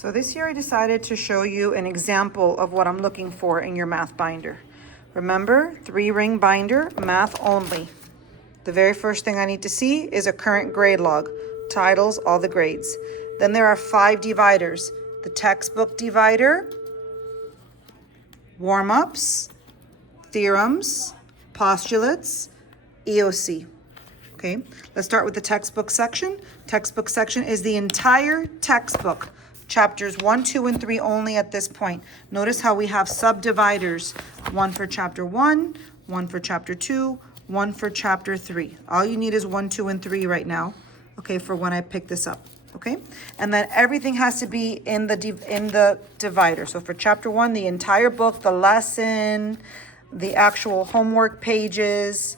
So this year I decided to show you an example of what I'm looking for in your math binder. Remember, 3-ring binder, math only. The very first thing I need to see is a current grade log, titles, all the grades. Then there are 5 dividers, the textbook divider, warm-ups, theorems, postulates, EOC. Okay, let's start with the textbook section. Textbook section is the entire textbook. Chapters 1, 2, and 3 only at this point. Notice how we have subdividers. 1 for chapter 1, 1 for chapter 2, 1 for chapter 3. All you need is 1, 2, and 3 right now, okay, for when I pick this up, okay? And then everything has to be in the divider. So for chapter 1, the entire book, the lesson, the actual homework pages,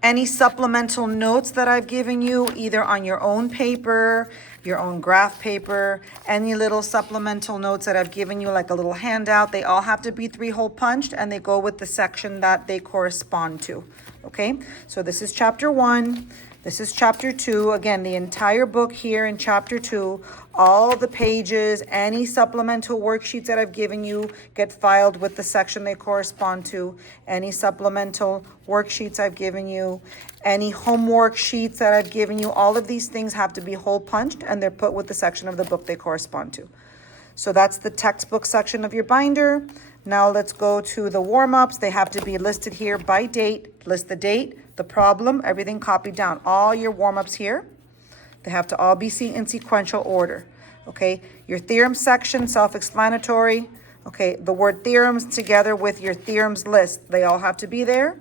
any supplemental notes that I've given you, either on your own paper, your own graph paper, any little supplemental notes that I've given you, like a little handout, they all have to be 3-hole punched and they go with the section that they correspond to, okay? So this is chapter 1. This is chapter 2. Again, the entire book here in chapter 2, all the pages, any supplemental worksheets that I've given you get filed with the section they correspond to. Any supplemental worksheets I've given you, any homework sheets that I've given you, all of these things have to be hole punched and they're put with the section of the book they correspond to. So that's the textbook section of your binder. Now let's go to the warm-ups. They have to be listed here by date. List the date, the problem, everything copied down. All your warm-ups here, they have to all be seen in sequential order, okay? Your theorem section, self-explanatory, okay? The word theorems together with your theorems list, they all have to be there.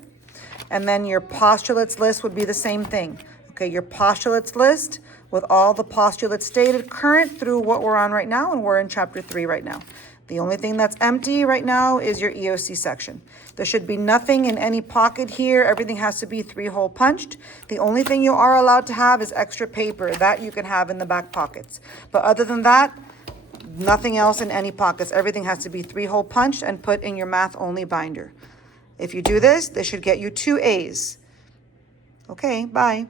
And then your postulates list would be the same thing, okay? Your postulates list with all the postulates stated current through what we're on right now, and we're in chapter 3 right now. The only thing that's empty right now is your EOC section. There should be nothing in any pocket here. Everything has to be 3-hole punched. The only thing you are allowed to have is extra paper. That you can have in the back pockets. But other than that, nothing else in any pockets. Everything has to be 3-hole punched and put in your math only binder. If you do this, this should get you 2 A's. Okay, bye.